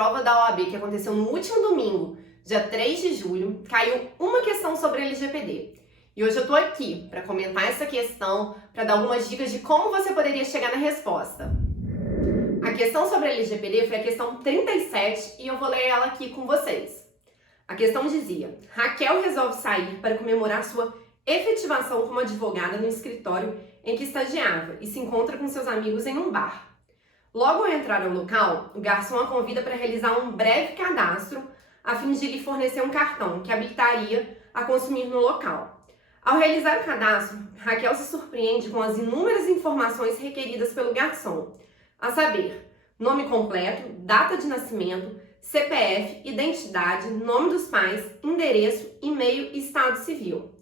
prova da OAB, que aconteceu no último domingo, dia 3 de julho, caiu uma questão sobre LGPD. E hoje eu tô aqui para comentar essa questão, para dar algumas dicas de como você poderia chegar na resposta. A questão sobre LGPD foi a questão 37 e eu vou ler ela aqui com vocês. A questão dizia: Raquel resolve sair para comemorar sua efetivação como advogada no escritório em que estagiava e se encontra com seus amigos em um bar. Logo ao entrar ao local, o garçom a convida para realizar um breve cadastro a fim de lhe fornecer um cartão que habilitaria a consumir no local. Ao realizar o cadastro, Raquel se surpreende com as inúmeras informações requeridas pelo garçom, a saber, nome completo, data de nascimento, CPF, identidade, nome dos pais, endereço, e-mail e estado civil.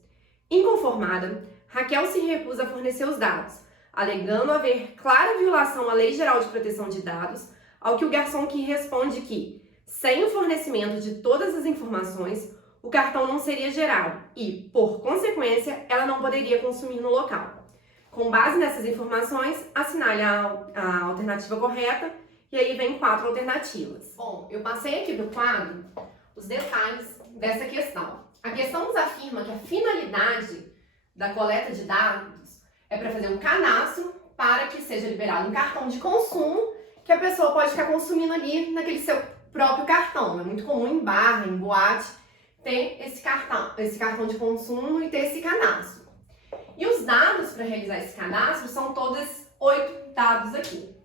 Inconformada, Raquel se recusa a fornecer os dados, alegando haver clara violação à Lei Geral de Proteção de Dados, ao que o garçom responde que, sem o fornecimento de todas as informações, o cartão não seria gerado e, por consequência, ela não poderia consumir no local. Com base nessas informações, assinale a alternativa correta e aí vem 4 alternativas. Bom, eu passei aqui para o quadro os detalhes dessa questão. A questão nos afirma que a finalidade da coleta de dados é para fazer um cadastro para que seja liberado um cartão de consumo que a pessoa pode ficar consumindo ali naquele seu próprio cartão. É muito comum em bar, em boate, ter esse cartão de consumo e ter esse cadastro. E os dados para realizar esse cadastro são todos 8 dados aqui.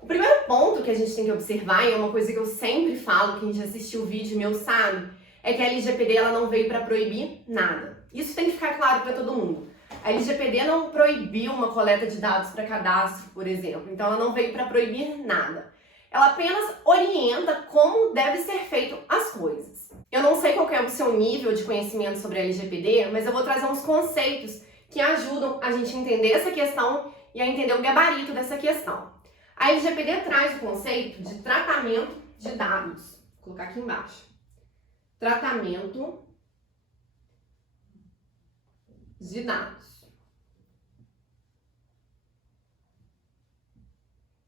O primeiro ponto que a gente tem que observar, e é uma coisa que eu sempre falo, quem já assistiu o vídeo meu sabe, é que a LGPD ela não veio para proibir nada. Isso tem que ficar claro para todo mundo. A LGPD não proibiu uma coleta de dados para cadastro, por exemplo. Então, ela não veio para proibir nada. Ela apenas orienta como deve ser feito as coisas. Eu não sei qual é o seu nível de conhecimento sobre a LGPD, mas eu vou trazer uns conceitos que ajudam a gente a entender essa questão e a entender o gabarito dessa questão. A LGPD traz o conceito de tratamento de dados. Vou colocar aqui embaixo. Tratamento de dados.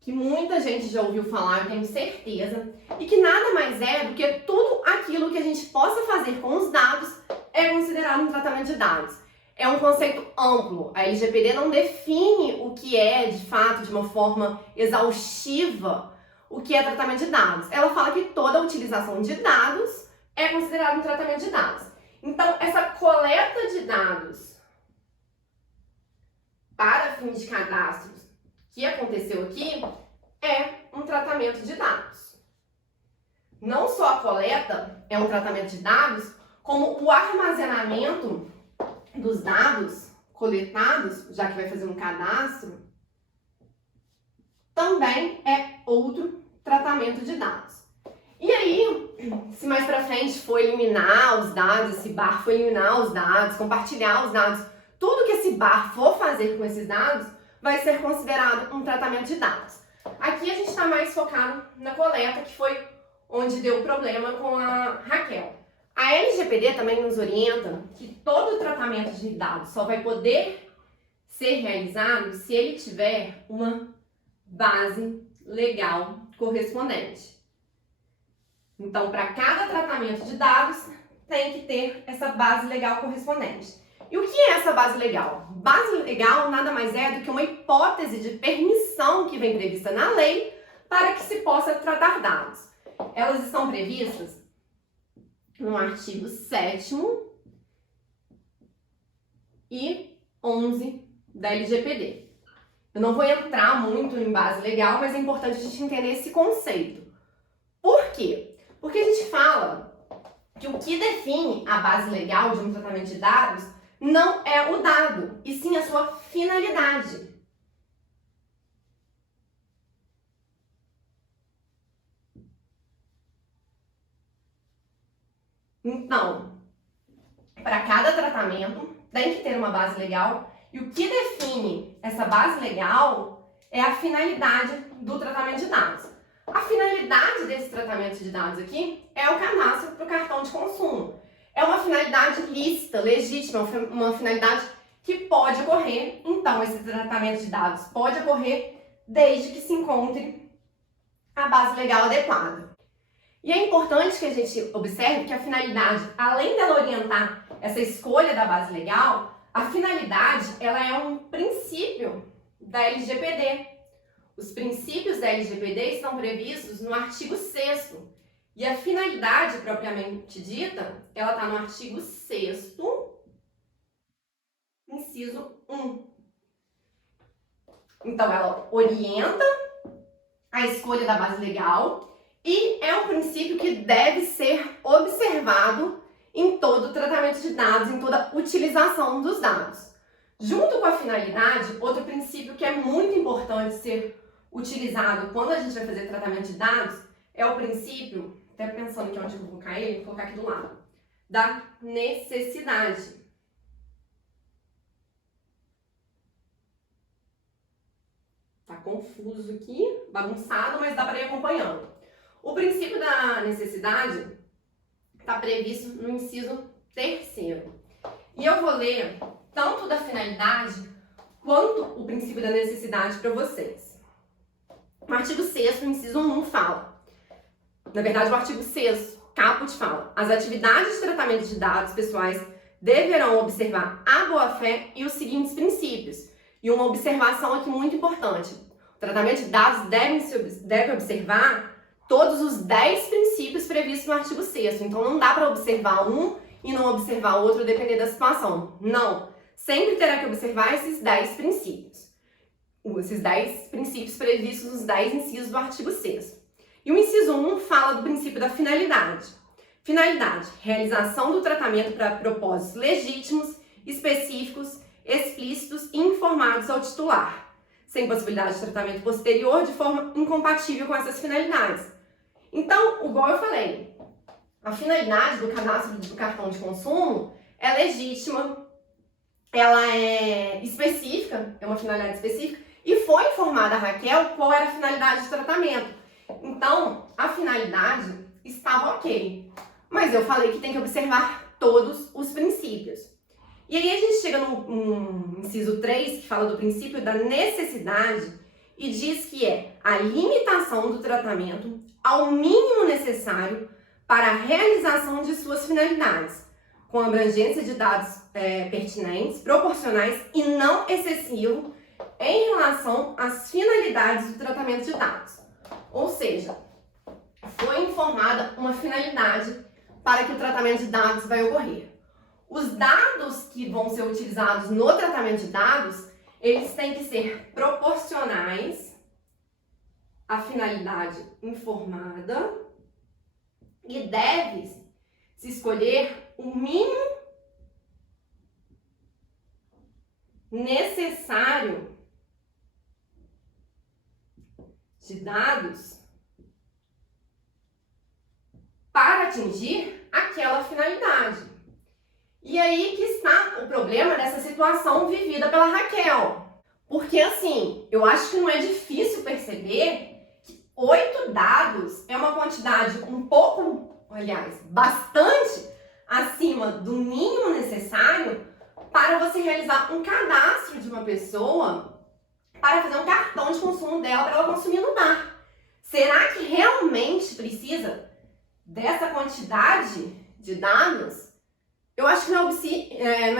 Que muita gente já ouviu falar, eu tenho certeza, e que nada mais é do que tudo aquilo que a gente possa fazer com os dados é considerado um tratamento de dados. É um conceito amplo. A LGPD não define o que é, de fato, de uma forma exaustiva, o que é tratamento de dados. Ela fala que toda utilização de dados é considerado um tratamento de dados. Então, essa coleta de dados para fins de cadastros que aconteceu aqui é um tratamento de dados. Não só a coleta é um tratamento de dados, como o armazenamento dos dados coletados, já que vai fazer um cadastro, também é outro tratamento de dados. E aí, se mais pra frente for eliminar os dados, esse bar for eliminar os dados, compartilhar os dados, tudo que esse bar for fazer com esses dados vai ser considerado um tratamento de dados. Aqui a gente está mais focado na coleta, que foi onde deu o problema com a Raquel. A LGPD também nos orienta que todo tratamento de dados só vai poder ser realizado se ele tiver uma base legal correspondente. Então, para cada tratamento de dados, tem que ter essa base legal correspondente. E o que é essa base legal? Base legal nada mais é do que uma hipótese de permissão que vem prevista na lei para que se possa tratar dados. Elas estão previstas no artigo 7º e 11 da LGPD. Eu não vou entrar muito em base legal, mas é importante a gente entender esse conceito. Por quê? Porque a gente fala que o que define a base legal de um tratamento de dados não é o dado, e sim a sua finalidade. Então, para cada tratamento tem que ter uma base legal, e o que define essa base legal é a finalidade do tratamento de dados. A finalidade desse tratamento de dados aqui é o cadastro para o cartão de consumo. É uma finalidade lícita, legítima, uma finalidade que pode ocorrer. Então, esse tratamento de dados pode ocorrer desde que se encontre a base legal adequada. E é importante que a gente observe que a finalidade, além dela orientar essa escolha da base legal, a finalidade ela é um princípio da LGPD. Os princípios da LGPD estão previstos no artigo 6º. E a finalidade propriamente dita, ela está no artigo 6º, inciso 1. Então, ela orienta a escolha da base legal e é um princípio que deve ser observado em todo o tratamento de dados, em toda a utilização dos dados. Junto com a finalidade, outro princípio que é muito importante ser utilizado quando a gente vai fazer tratamento de dados é o princípio, até pensando aqui onde eu vou colocar ele, vou colocar aqui do lado, da necessidade. Tá confuso aqui, bagunçado, mas dá para ir acompanhando. O princípio da necessidade está previsto no inciso 3º. E eu vou ler tanto da finalidade quanto o princípio da necessidade para vocês. O artigo 6º, inciso 1, fala. Na verdade, o artigo 6º, caput, fala: as atividades de tratamento de dados pessoais deverão observar a boa-fé e os seguintes princípios. E uma observação aqui muito importante. O tratamento de dados deve observar todos os 10 princípios previstos no artigo 6º. Então, não dá para observar um e não observar o outro, depender da situação. Não. Sempre terá que observar esses 10 princípios. Esses 10 princípios previstos nos 10 incisos do artigo 6º. E o inciso 1 fala do princípio da finalidade. Finalidade: realização do tratamento para propósitos legítimos, específicos, explícitos e informados ao titular, sem possibilidade de tratamento posterior de forma incompatível com essas finalidades. Então, igual eu falei, a finalidade do cadastro do cartão de consumo é legítima, ela é específica, é uma finalidade específica, e foi informada a Raquel qual era a finalidade de tratamento. Então, a finalidade estava ok, mas eu falei que tem que observar todos os princípios. E aí a gente chega no inciso 3, que fala do princípio da necessidade, e diz que é a limitação do tratamento ao mínimo necessário para a realização de suas finalidades, com abrangência de dados pertinentes, proporcionais e não excessivo em relação às finalidades do tratamento de dados. Ou seja, foi informada uma finalidade para que o tratamento de dados vai ocorrer. Os dados que vão ser utilizados no tratamento de dados, eles têm que ser proporcionais à finalidade informada e deve se escolher o mínimo necessário de dados para atingir aquela finalidade. E aí que está o problema dessa situação vivida pela Raquel. Porque assim, eu acho que não é difícil perceber que 8 dados é uma quantidade um pouco, aliás, bastante acima do mínimo necessário para você realizar um cadastro de uma pessoa para fazer um cartão de consumo dela para ela consumir no bar. Será que realmente precisa dessa quantidade de dados? Eu acho que não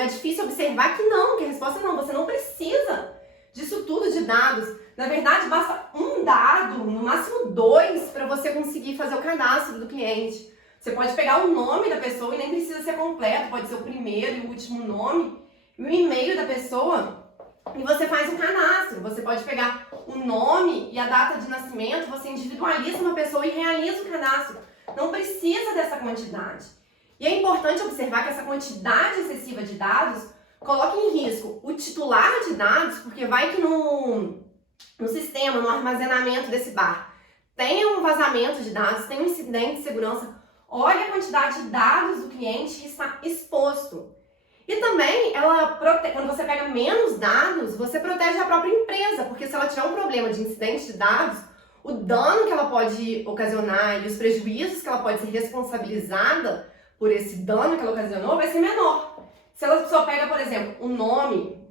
é difícil observar que não, que a resposta é não. Você não precisa disso tudo de dados. Na verdade, basta um dado, no máximo 2, para você conseguir fazer o cadastro do cliente. Você pode pegar o nome da pessoa e nem precisa ser completo, pode ser o primeiro e o último nome, e o e-mail da pessoa, e você faz um cadastro. Você pode pegar o nome e a data de nascimento, você individualiza uma pessoa e realiza o cadastro. Não precisa dessa quantidade. E é importante observar que essa quantidade excessiva de dados coloca em risco o titular de dados, porque vai que no sistema, no armazenamento desse bar, tem um vazamento de dados, tem um incidente de segurança. Olha a quantidade de dados do cliente que está exposto. E também, quando você pega menos dados, você protege a própria empresa, porque se ela tiver um problema de incidente de dados, o dano que ela pode ocasionar e os prejuízos que ela pode ser responsabilizada por esse dano que ela ocasionou vai ser menor. Se ela só pega, por exemplo, o nome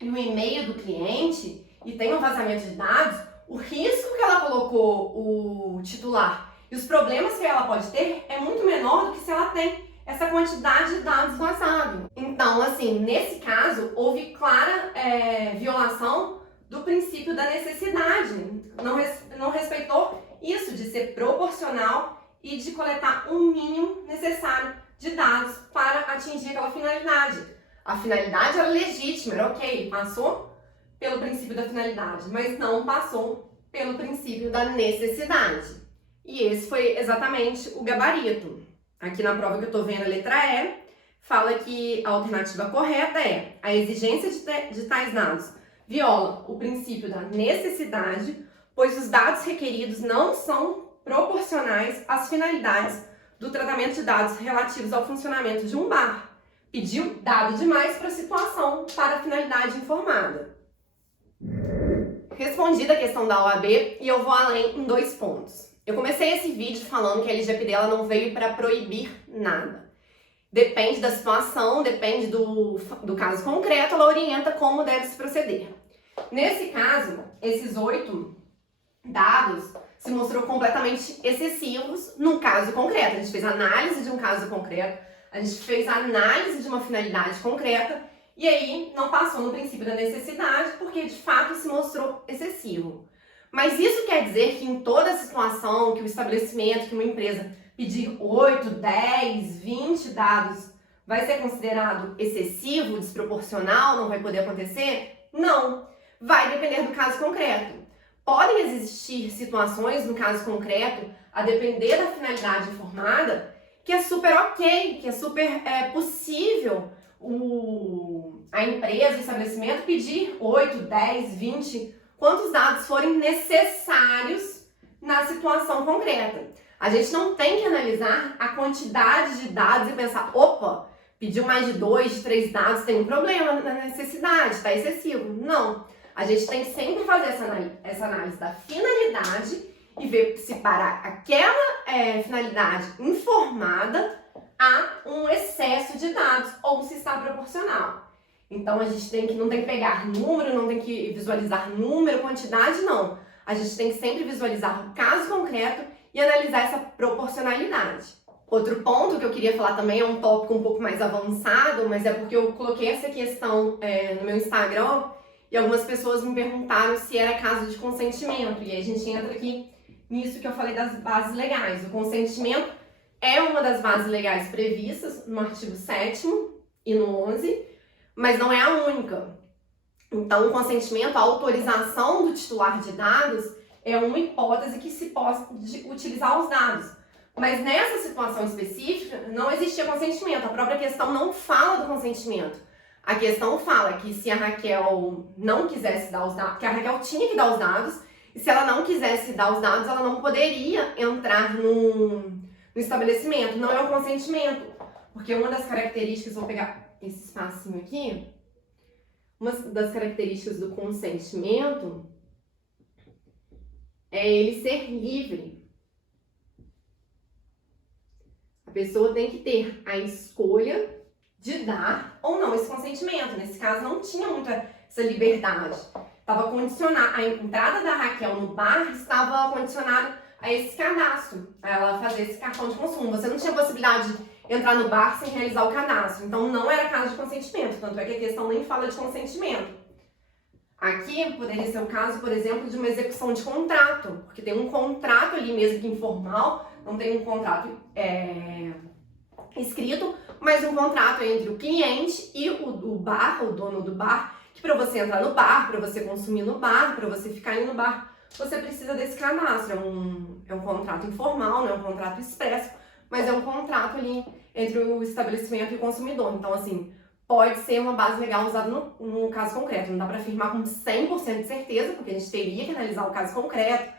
e o e-mail do cliente e tem um vazamento de dados, o risco que ela colocou o titular E os problemas que ela pode ter é muito menor do que se ela tem essa quantidade de dados vazados. Então, assim, nesse caso, houve clara violação do princípio da necessidade. Não respeitou isso de ser proporcional e de coletar o mínimo necessário de dados para atingir aquela finalidade. A finalidade era legítima, era ok, passou pelo princípio da finalidade, mas não passou pelo princípio da necessidade. E esse foi exatamente o gabarito. Aqui na prova que eu tô vendo, a letra E, fala que a alternativa correta é: a exigência de tais dados viola o princípio da necessidade, pois os dados requeridos não são proporcionais às finalidades do tratamento de dados relativos ao funcionamento de um bar. Pediu dado demais para a situação para a finalidade informada. Respondida a questão da OAB, e eu vou além em 2 pontos. Eu comecei esse vídeo falando que a LGPD ela não veio para proibir nada. Depende da situação, depende do caso concreto, ela orienta como deve se proceder. Nesse caso, esses 8 dados se mostrou completamente excessivos no caso concreto. A gente fez análise de um caso concreto, a gente fez análise de uma finalidade concreta e aí não passou no princípio da necessidade porque de fato se mostrou excessivo. Mas isso quer dizer que em toda situação que o estabelecimento, que uma empresa pedir 8, 10, 20 dados vai ser considerado excessivo, desproporcional, não vai poder acontecer? Não. Vai depender do caso concreto. Podem existir situações no caso concreto, a depender da finalidade informada, que é super ok, que é super possível a empresa, o estabelecimento pedir 8, 10, 20, quantos dados forem necessários na situação concreta. A gente não tem que analisar a quantidade de dados e pensar, opa, pediu mais de 2, de 3 dados, tem um problema na necessidade, está excessivo. Não. A gente tem que sempre fazer essa análise da finalidade e ver se para aquela finalidade informada há um excesso de dados ou se está proporcional. Então a gente não tem que pegar número, não tem que visualizar número, quantidade, não. A gente tem que sempre visualizar o caso concreto e analisar essa proporcionalidade. Outro ponto que eu queria falar também é um tópico um pouco mais avançado, mas é porque eu coloquei essa questão no meu Instagram e algumas pessoas me perguntaram se era caso de consentimento. E aí a gente entra aqui nisso que eu falei das bases legais. O consentimento é uma das bases legais previstas no artigo 7º e no 11º, mas não é a única. Então, o consentimento, a autorização do titular de dados é uma hipótese que se pode utilizar os dados. Mas nessa situação específica, não existia consentimento. A própria questão não fala do consentimento. A questão fala que se a Raquel não quisesse dar os dados, que a Raquel tinha que dar os dados, e se ela não quisesse dar os dados, ela não poderia entrar no estabelecimento. Não é um consentimento. Porque uma das características, vou pegar esse espacinho aqui, uma das características do consentimento é ele ser livre. A pessoa tem que ter a escolha de dar ou não esse consentimento. Nesse caso, não tinha muita essa liberdade. Estava condicionada, a entrada da Raquel no bar estava condicionada a esse cadastro, a ela fazer esse cartão de consumo. Você não tinha possibilidade de entrar no bar sem realizar o cadastro. Então, não era caso de consentimento. Tanto é que a questão nem fala de consentimento. Aqui poderia ser o caso, por exemplo, de uma execução de contrato, porque tem um contrato ali mesmo que informal, não tem um contrato escrito, mas um contrato entre o cliente e o bar, o dono do bar, que para você entrar no bar, para você consumir no bar, para você ficar aí no bar, você precisa desse cadastro. É um contrato informal, não é um contrato expresso, mas é um contrato ali entre o estabelecimento e o consumidor. Então, assim, pode ser uma base legal usada no caso concreto. Não dá para afirmar com 100% de certeza, porque a gente teria que analisar o caso concreto,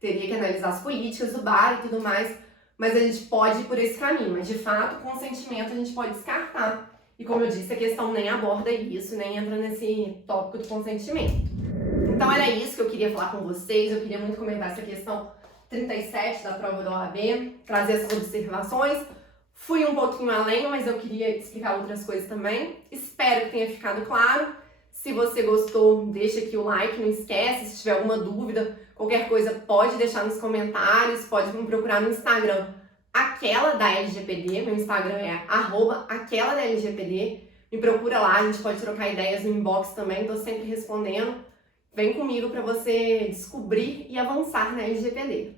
teria que analisar as políticas do bar e tudo mais, mas a gente pode ir por esse caminho. Mas, de fato, o consentimento a gente pode descartar. E, como eu disse, a questão nem aborda isso, nem entra nesse tópico do consentimento. Então, era isso que eu queria falar com vocês. Eu queria muito comentar essa questão 37 da prova da OAB, trazer essas observações. Fui um pouquinho além, mas eu queria explicar outras coisas também. Espero que tenha ficado claro. Se você gostou, deixa aqui o like, não esquece. Se tiver alguma dúvida, qualquer coisa, pode deixar nos comentários, pode me procurar no Instagram, aquela da LGPD. Meu Instagram é @aquela da LGPD. Me procura lá, a gente pode trocar ideias no inbox também, tô sempre respondendo. Vem comigo para você descobrir e avançar na LGPD.